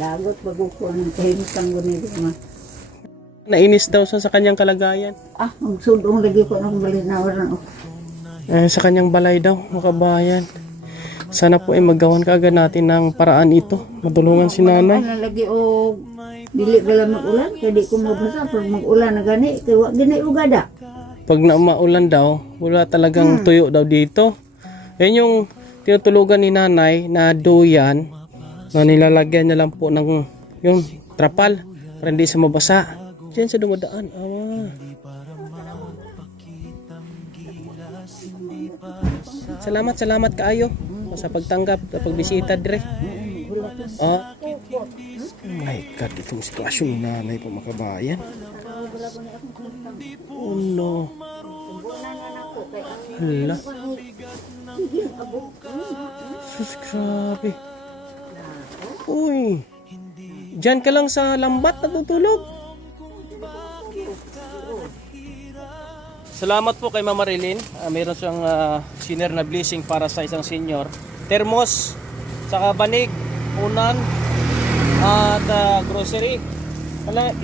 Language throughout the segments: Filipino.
Lagot bago ko ang kahimtang gunito ma. Nainis daw sa kanyang kalagayan. Magsudong lagi ko ng balinawaran. Sa kanyang balay daw, mga kabayan. Sana po ay magawan kaagad natin ng paraan ito. Matulungan si nanay. Lagi o dili bala mag-ulan, kaya di ko mabasa. Pag mag-ulan na gani, kaya wag gani ugada. Pag na maulan daw, wala talagang tuyo daw dito. Yan yung tinutulugan ni nanay na duyan na nilalagyan niya lang po ng yung trapal para hindi siya mabasa. Diyan siya dumadaan. Salamat kaayo sa pagtanggap, sa pagbisita dire. Oh my God, itong sitwasyon ni nanay po mga kabayan. Oh no. Hala. Sus, grabe. Uy. Diyan ka lang sa lambat natutulog. Salamat po kay Mama Marilyn. Mayroon siyang senior na blessing para sa isang senior. Termos, saka banig, unan, at grocery.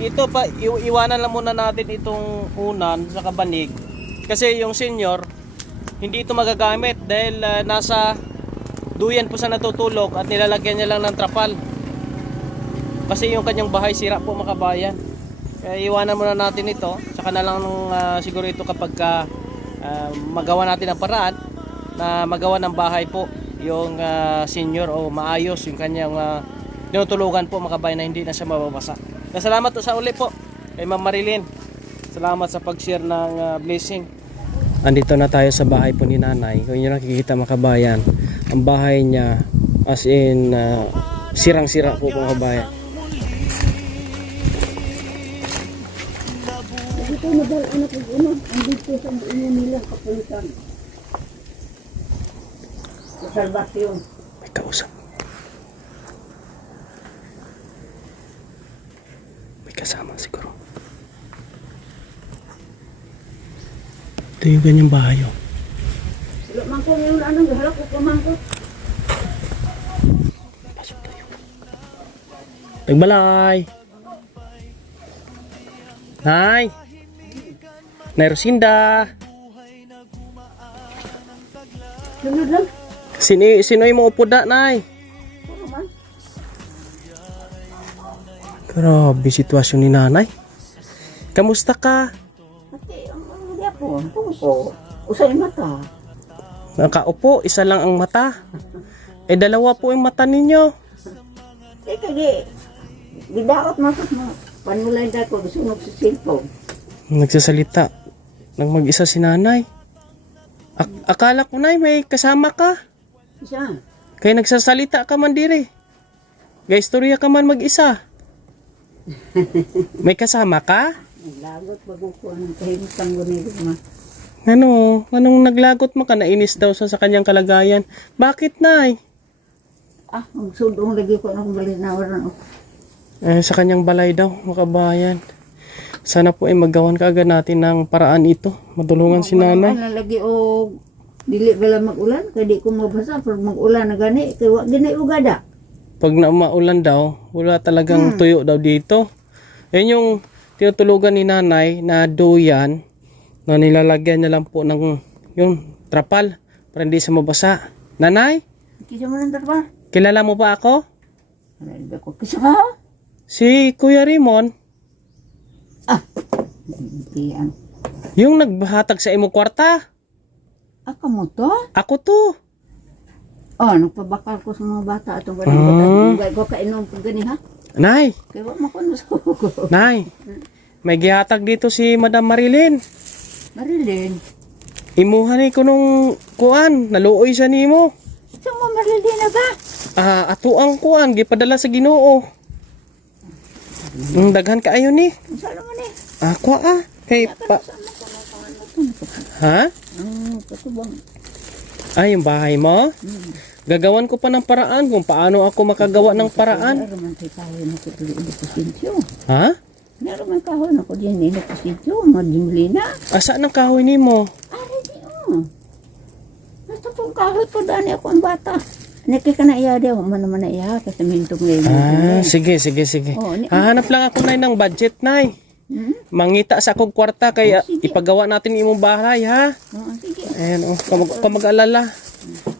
Ito pa, iwanan lang muna natin itong unan, saka banig. Kasi yung senior, hindi ito magagamit dahil nasa duyan po sa natutulog at nilalagyan niya lang ng trapal. Kasi yung kanyang bahay sira po mga kabayan. Kaya iwanan muna natin ito. Saka na lang siguro ito kapag magawa natin ang paraan na magawa ng bahay po yung senior o maayos yung kanyang tinutulugan po mga kabayan na hindi na siya mababasa. Salamat sa uli po kay Ma'am Marilyn. Salamat sa pag-share ng blessing. Andito na tayo sa bahay po ni nanay. Kung inyo nakikita mga kabayan, ang bahay niya as in sirang-sira po mga kabayan. Ito madal anak ko uno, ang dito sa inyo nila kapulitan. Salvation. May kausap. May kasama siguro. Ito yung ganyang bahay oh. Wala man ko ngayon anong gahalak ko pamangko. Pasok tayo. Nagbalay. Nay. Nay Rosinda. Sunod lang. Sino yung upo da, Nay? Ano man? Grabe sitwasyon ni nanay. Kamusta ka? Kasi ang dia po, ko usay mata. Nakaupo, isa lang ang mata. Dalawa po yung mata ninyo. Kaya gidaot mo panulay dako sunog sa cellphone. Nagsasalita nang mag-isa si nanay. Akala ko nay may kasama ka. Isa. Kaya nagsasalita ka man dire. Gaistorya ka man mag-isa. May kasama ka? Naglagot bago ko ang kahimtang gunito ma. Anong naglagot mo ka? Nainis daw sa kanyang kalagayan. Bakit nay? Magsudong lagi ko ng balinawaran. Sa kanyang balay daw, mga kabayan. Sana po ay magawan kaagad natin ng paraan ito. Matulungan si nanay. Lagi o dili bala mag-ulan, kaya di ko mabasa. Pag mag-ulan na gani, kaya wag gani ugada. Pag na maulan daw, wala talagang tuyo daw dito. Yan yung tinutulugan ni nanay na duyan na nilalagyan niya lang po ng yung trapal para hindi siya mabasa. Nanay, Kisa mo ng darba? kilala mo ba ako? Nalala ko, kisa ka? Si Kuya Raymond. Hindi yan. Yung nagbahatag sa imo kwarta. Ako mo to? Ako to. Nagpabakal ko sa mga bata. Itong ganun ko kainom ko gani ha? Nay, Kaya wag mo ko nasuko. nay. May gihatag dito si Madam Marilyn. Marilyn. Imuhan ko nung kuan, naluoy siya nimo. Ito mo Marilyn na ba? Ato ang kuan, gipadala sa Ginoo. Daghan ka ayo ni. Ang salo mo ni. Ako kay pa. Ha? Katubang. Ay, yung bahay mo? Gagawan ko pa ng paraan kung paano ako makagawa ng paraan. Meron man kay kahoy na ko dili ilo pasensyo. Ha? Meron man kahoy na ko dili ilo pasensyo. Madimlina. Asa ng kahoy nimo? Ari di Ito pong kahoy po dani ako ang bata. Niki ka na iya daw, man naman na iya kasi minto ngayon. Sige. Hahanap lang ako, Nay, ng budget, Nay. Mangita sa akong kwarta kaya ipagawa natin imong bahay, ha? Sige. Ayan, kamag-alala.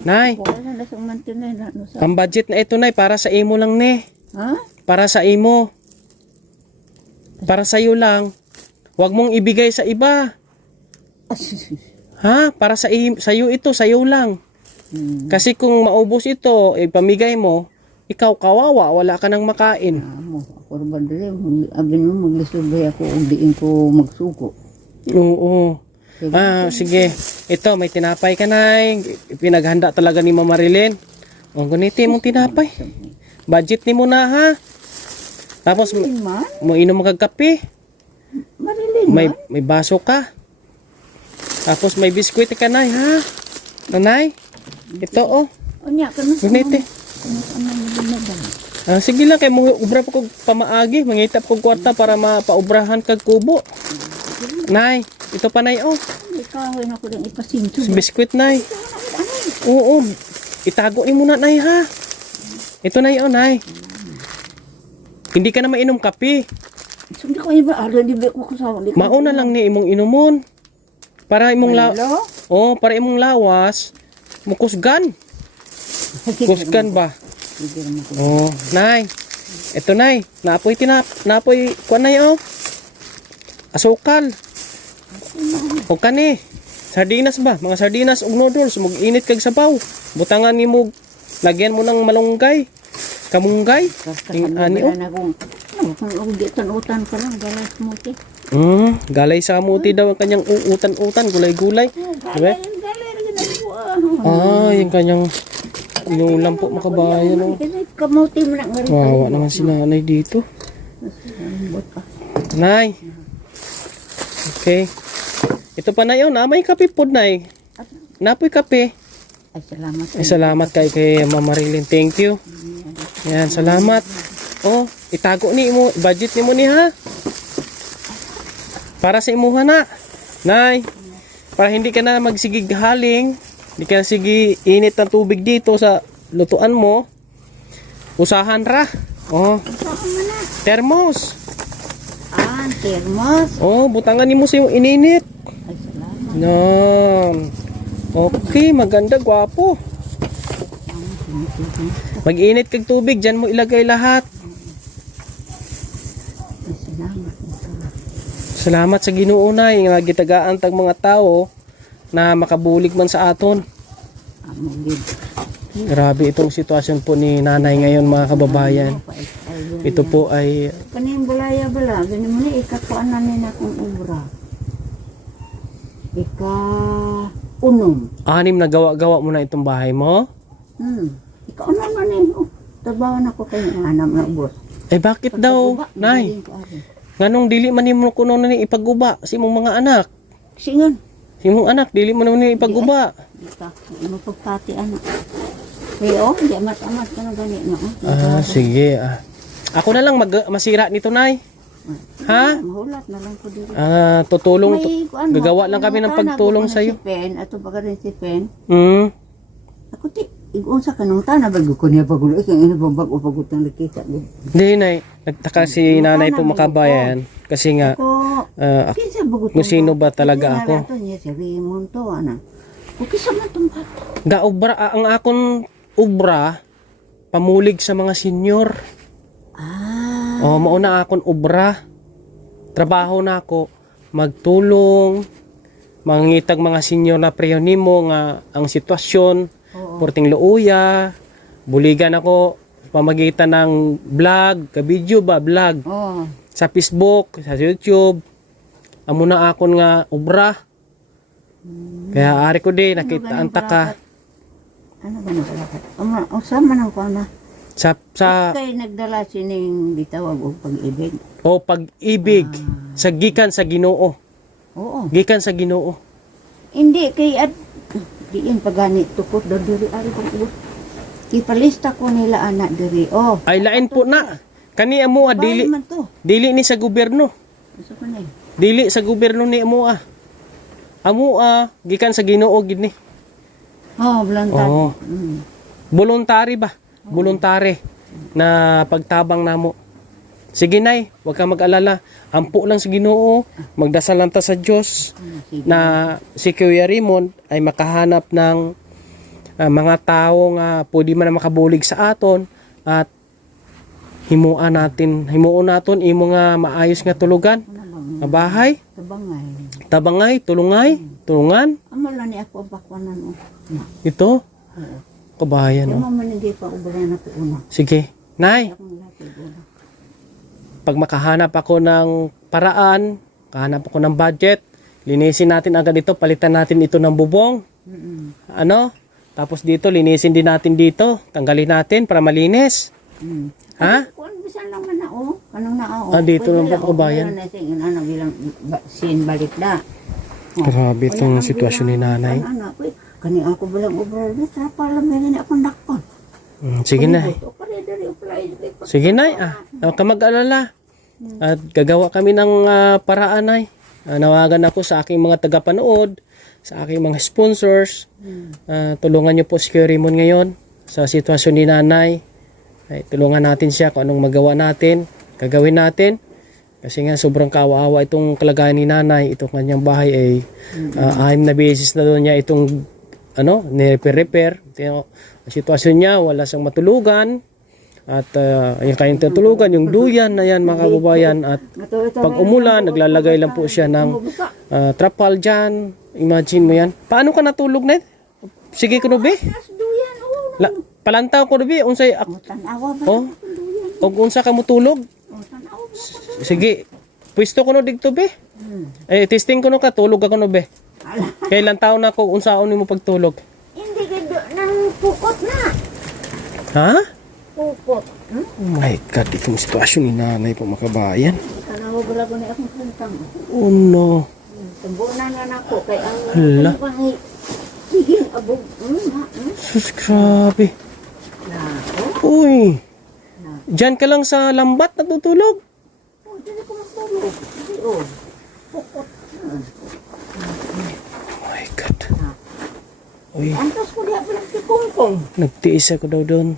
Nay, Wala na sa mantin na sa. ang budget na ito, Nay, para sa imo lang, ne. Ha? Para sa imo. Para sa iyo lang. Huwag mong ibigay sa iba. Ha? Para sa iyo ito, sa iyo lang. Kasi kung maubos ito, pamigay mo, ikaw kawawa, wala ka nang makain. Amo, ako rin ba dali, abin mo maglisubay ako, diin ko magsuko. Oo. Sige. Ito, may tinapay ka, Nay. Pinaghanda talaga ni Mama Marilyn. O, ganiti mong tinapay. Budget ni mo na, ha? Tapos, Man, mo inom magkape. Marilyn May baso ka. Tapos, may biskwit ka, Nay, ha? Nanay? Ito, oh. Onya, ka na sa Ganiti. mga Sige lang, kay mo ubra pa kog pamaagi. Mangitap kog kwarta para mapaubrahan kag kubo. Nay, ito pa, Nay, oh. ikaw, na ko lang ipasinto. Biskwit, Nay. Oo, itago ni muna, Nay, ha? Ito, Nay, oh, Nay. Hindi ka na mainom kape. Hindi ko iba, di ba ko kasama. Mauna lang ni imong inumon. Para imong para imong lawas, mukusgan. Kusgan ba? Oh, Nay. Ito, Nay. Napoy kuan, Nay, oh. Asukal. O kani. Sardinas ba? Mga sardinas ug noodles, mag-init kag sabaw. Butangan nimo, lagyan mo ng malunggay. Kamunggay. Ani, oh. Kung utan ka lang, galas mo ti. Galay sa muti daw ang kanyang utan-utan, gulay-gulay. Diba? Yung kanyang inulam po, makabayan. Oh. Kamuti mo na nga rin. Wawa naman si nanay dito. Nay. Okay. Ito pa na yun. May kape po, Nay. Napoy kape. Ay, salamat. Salamat kay Mama Marilyn. Thank you. Yan, salamat. Oh, itago ni mo. Budget ni mo ni, ha? Para sa imuha na. Nay. Para hindi ka na magsigig haling. Hindi ka na sige init ng tubig dito sa lutuan mo. Usahan ra. Oh. Thermos. Termos. Oh, butangan ni mo sa yung ininit. Ay, salamat. Yan. Okay, maganda, gwapo. Mag-init kag tubig, dyan mo ilagay lahat. Ay, salamat. Salamat sa Ginoo, Nay, nga gitagaan tag mga tao na makabulig man sa aton. Amugid. Grabe itong sitwasyon po ni nanay ngayon, mga kababayan. Ito po ay Kaning bulaya bala, ganyan mo ni ikakuan na nila kung ubra. Unom. 6 na gawa-gawa mo na itong bahay mo. Ikaw naman eh. Trabaho na ko kayo anak na ubos. Eh bakit daw, Nay? Nganong dili man nimo kuno na ni ipaguba si imong mga anak? Singan. Si imong anak dili man ni ipaguba. Ito, mapagpati anak. Pero, di amat-amat ka na gani. No? Sige. Ako na lang masira nito, Nay. Ha? Mahulat na lang ko dito. Tutulong. May, Gagawa lang kami ng pagtulong sa iyo. Si Pen, ato pa rin si Pen. Ako ti, unsa ka nung tana bago ko niya pagulo. Ikaw ina ba bago pagutang nakita. Hindi, Nay. Nagtaka si nanay po makabayan. Kasi nga, kinsa bago kung sino ba talaga ako. Ito niya si Raymond to, anak. Okay sa man itong bata. Gaubra, ang akong ubra, pamulig sa mga senior. Mauna akong ubra. Trabaho na ako, magtulong, mangitag mga senior na preyo nimo nga ang sitwasyon, porting luuya, buligan ako pamagitan ng vlog, ka-video ba, vlog. Sa Facebook, sa YouTube. Amo na akon nga ubra. Kaya ari ko din nakita ang taka. Ano ba nagalakat? Usama ng ko na. Sa Kay nagdala sining bitawag og pag-ibig. Pag-ibig sa gikan sa Ginoo. Oo. Gikan sa Ginoo. Hindi kay diin pagani tukot do diri ari kong ubos. Ipalista ko nila anak diri. Ay lain po na. Kani amo dili. Dili ni sa gobyerno. Gusto ko na. Dili sa gobyerno ni amo gikan sa Ginoo gid ni. Blantad. voluntary ba? Voluntary na pagtabang namo. Sige nay, huwag kang mag-alala. Ampo lang sa Ginoo, magdasal lang ta sa Dios na si Kuya Raymond ay makahanap ng mga tao nga pwede man na makabulig sa aton at himuon naton imo nga maayos nga tulugan, nga bahay, tabangay, tulungan. Amala ni ako ang bakwanan o. Ito, kabayan. Yung mga hindi pa ubayan ako una. Sige, nay. Akong lapit una. Pag makahanap ako ng paraan, kahanap ako ng budget, linisin natin agad ito, palitan natin ito ng bubong. Ano? Tapos dito, linisin din natin dito. Tanggalin natin para malinis. Ha? Kung bisan lang man na o. Kanong na o. Dito lang pa kabayan. Ano bilang sin balik da. Grabe itong sitwasyon ni nanay. Kani ako bilang ubral na trapa lang yan na akong dakon. Sige na. Sige na. Huwag ka mag-alala. At gagawa kami ng paraan ay. Nawagan ako sa aking mga tagapanood, sa aking mga sponsors. Tulungan niyo po si Kuya Raymond ngayon sa sitwasyon ni nanay. Ay, tulungan natin siya kung anong magawa natin, gagawin natin. Kasi nga sobrang kawawa itong kalagayan ni nanay. Itong kanyang bahay ay 6 na beses na doon niya itong ni-repair. Ang sitwasyon niya, wala siyang matulugan. At yung kanyang tutulugan, yung duyan na yan mga kababayan. At pag umulan, naglalagay lang po siya ng trapal dyan. Imagine mo yan. Paano ka natulog na? Sige ko be? Palantaw ko be? Unsay unsa ka mo tulog? Sige. Pwisto ko no digto be? Testing ko no ka, tulog ako no be? Kailan taon na ko, unsaon mo pagtulog? Hindi gado nang pukot na. Ha? Pukot. Oh my God, itong sitwasyon ni nanay po makabayan. Tanaw bala ko na akong kantang. Oh no. Tambunan na nako kay ang Hala. sige abog. Sus, grabe. Na. Uy. Diyan ka lang sa lambat natutulog? Dili ko matulog. Oh. Pukot. Oh my God. Uy, Antos ko diha pala si Kungkong. nagtiis ako daw doon.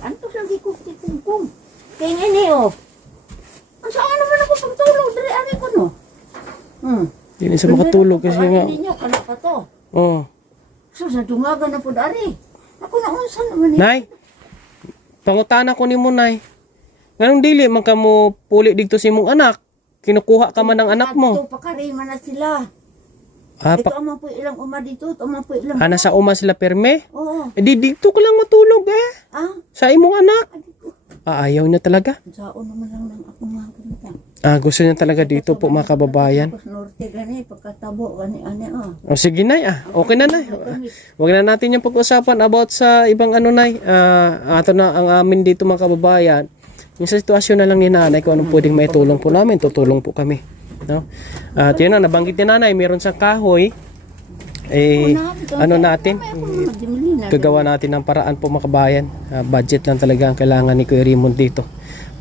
Antos lagi ko si Kungkong. Kay ngini oh. Ang saan naman ako pagtulog diri ari ko no. Hindi na sa makatulog kasi nga. Ninyo kana pa to. Oh. So sa dungagan na pud ari. Ako na unsa naman ni. Nay, pangutana ko ni mo, Nay. Nganong dili man ka mo puli dito si mong anak? Kinukuha ka man ng anak mo. Ito pakari man na sila. Ah, Ito ang po ilang uma dito, ito ang po ilang. nasa uma sila perme? Oo. Dito ka lang matulog sa imong anak. Ayaw niya talaga. Saan naman lang ng ako mga ganito. Gusto niya talaga dito po mga kababayan. Tapos norte gani, pagkatabo gani ane Sige, Nay. Okay na, Nay. Huwag na natin yung pag-usapan about sa ibang Nay. Ato na ang amin dito mga kababayan. Yung sa sitwasyon na lang ni nanay, kung anong pwedeng may tulong po namin, tutulong po kami. No? At yun na, nabanggit ni nanay, meron sa kahoy. Natin? Gagawa natin ng paraan po mga kabayan. Budget lang talaga ang kailangan ni Kuya Raymond dito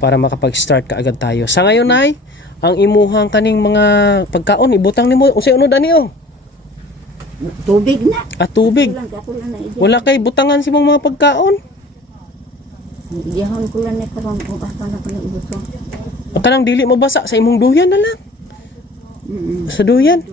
para makapag-start kaagad tayo. Sa ngayon, Nay, ang imuhang kaning mga pagkaon, ibutang ni mo, unsay unod ani Tubig na. Tubig. Wala kay butangan si mga pagkaon. Iyahon ko lang ni karon kung asa na ko na ibuto. Kanang dili mabasa sa imong duyan na lang. Sa duyan?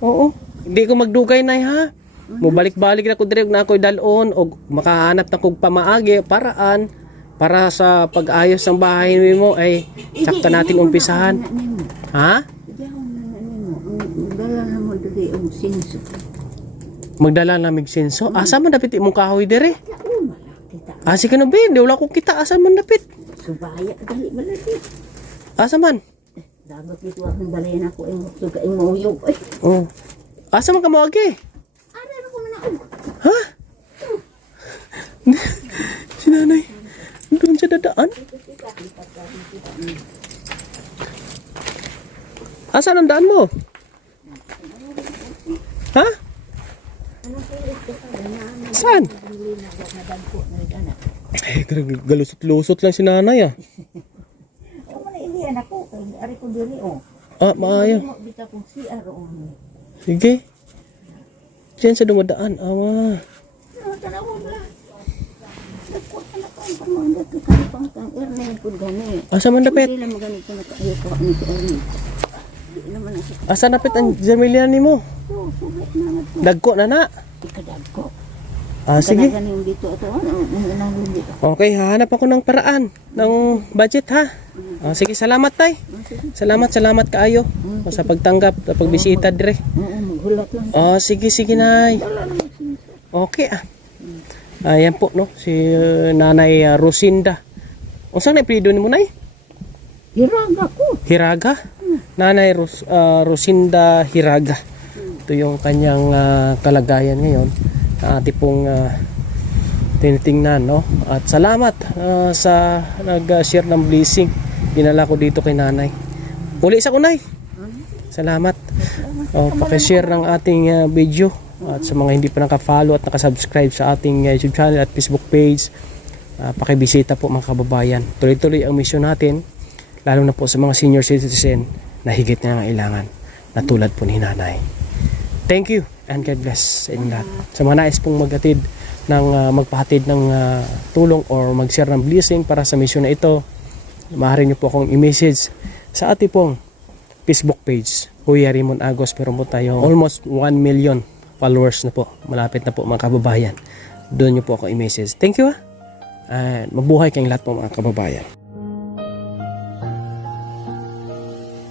Oo. Hindi ko magdugay, Nay, ha? Mubalik-balik na ko direct na ako'y dalon o makahanap na kog pamaagi, paraan para sa pag-ayos ng bahay mo ay sakta natin umpisahan. Ha? Iyahon na nimo. Dala na mo diri ang sinso. Magdala na mig senso. Asa man dapit imong kahoy dire? Kita. Sige na be, di wala ko kita. Asa man dapit? Subaya dali balati. Asa man? Dagat ito akong balayan ako yung suga yung mauyog. Ay, Oh. Asa man ka mo agi? ano na ko manaog? Ha? Si nanay. Doon siya dadaan? Asa ang daan mo? Ha? Saan? Galusot-lusot lang si nanay Ako na iliyan ako. Ari ko diri o. Maayo. Bita kong CR o. Sige. Diyan sa dumadaan. Awa. Tanaw ba? dako na kan pamanda ko kan pang kan Ernie pud gani. Asa man dapit? Dili mo gani ko nakaayo ko ani ko Ernie. Di naman na siya. Asa dapit ang Germilian nimo? Oh, sugat na to. Dagko na na. Ikadagko. Sige. Ganing dito ato nang dito. Okay, hahanap ako ng paraan ng budget ha. Sige, salamat tay. Salamat kaayo sa pagtanggap, sa pagbisita dire. Oo, maghulat lang. Sige nay. Okay Ayan po no, si Nanay Rosinda. Unsa na apelyido nimo nay? Hiraga ko. Hiraga? Nanay Rosinda Hiraga. Ito yung kanyang kalagayan ngayon. Ati pong tinitingnan no. At salamat sa nag-share ng blessing. Dinala ko dito kay nanay. Uli sa kunay. Salamat. Paki-share ng ating video. At sa mga hindi pa naka-follow at naka-subscribe sa ating YouTube channel at Facebook page, pakibisita po mga kababayan. Tuloy-tuloy ang mission natin, lalo na po sa mga senior citizen na higit na nangailangan na tulad po ni nanay. Thank you and God bless sa inyo lahat. Sa mga nais pong maghatid ng magpahatid ng tulong or mag-share ng blessing para sa mission na ito, maaari niyo po akong i-message sa ating pong Facebook page, Kuya Raymond Agos. Meron po tayo almost 1 million followers na po. Malapit na po mga kababayan. Doon niyo po ako i-message. Thank you and mabuhay kayong lahat po mga kababayan.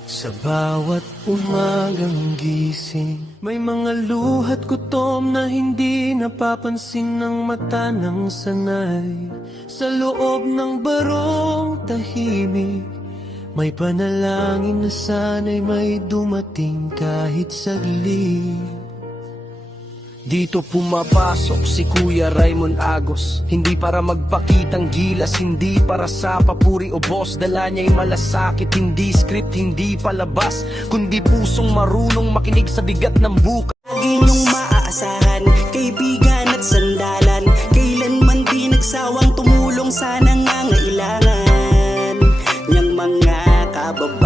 Sa bawat umagang gising, may mga luhat gutom na hindi napapansin ng mata ng sanay. Sa loob ng barong tahimik, may panalangin na sana'y may dumating kahit saglit. Dito pumapasok si Kuya Raymond Agos, hindi para magpakitang gilas, hindi para sa papuri o boss. Dala niya'y malasakit, hindi script, hindi palabas, kundi pusong marunong makinig sa bigat ng buka. Lagi niyong maaasahan, kaibigan at sandalan, kailanman di nagsawang tumulong sa nangangailangan niyang mga kababayan.